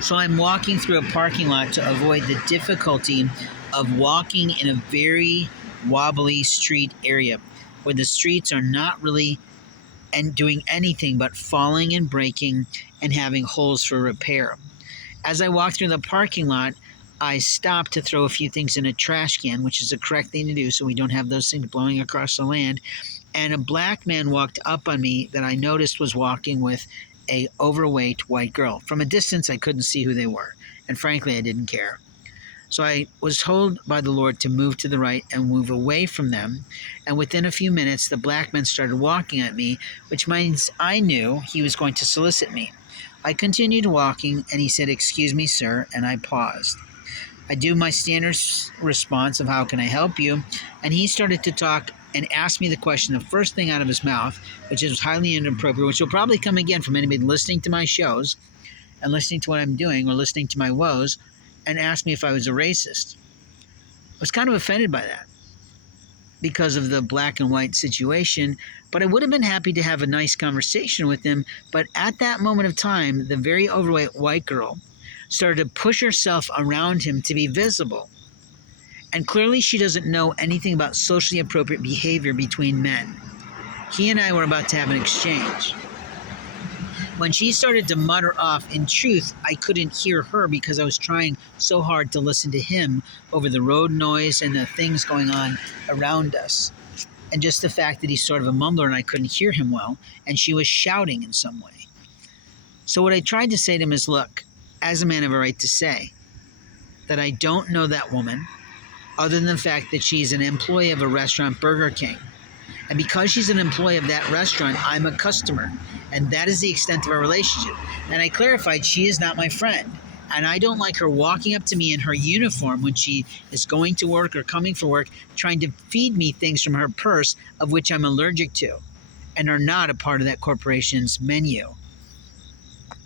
So I'm walking through a parking lot to avoid the difficulty of walking in a very wobbly street area where the streets are not really and doing anything but falling and breaking and having holes for repair. As I walk through the parking lot, I stop to throw a few things in a trash can, which is the correct thing to do so we don't have those things blowing across the land. And a black man walked up on me that I noticed was walking with a overweight white girl. From a distance, I couldn't see who they were, and frankly, I didn't care. So I was told by the Lord to move to the right and move away from them. And within a few minutes, the black man started walking at me, which means I knew he was going to solicit me. I continued walking, and he said, "Excuse me, sir," and I paused. I do my standard response of "How can I help you?" And he started to talk and asked me the question, the first thing out of his mouth, which is highly inappropriate, which will probably come again from anybody listening to my shows and listening to what I'm doing or listening to my woes, and asked me if I was a racist. I was kind of offended by that because of the black and white situation, but I would have been happy to have a nice conversation with him. But at that moment of time, the very overweight white girl started to push herself around him to be visible. And clearly she doesn't know anything about socially appropriate behavior between men. He and I were about to have an exchange. When she started to mutter off, in truth, I couldn't hear her because I was trying so hard to listen to him over the road noise and the things going on around us. And just the fact that he's sort of a mumbler and I couldn't hear him well, and she was shouting in some way. So what I tried to say to him is, look, as a man I have a right to say that I don't know that woman, other than the fact that she's an employee of a restaurant, Burger King. And because she's an employee of that restaurant, I'm a customer. And that is the extent of our relationship. And I clarified she is not my friend. And I don't like her walking up to me in her uniform when she is going to work or coming for work, trying to feed me things from her purse of which I'm allergic to and are not a part of that corporation's menu.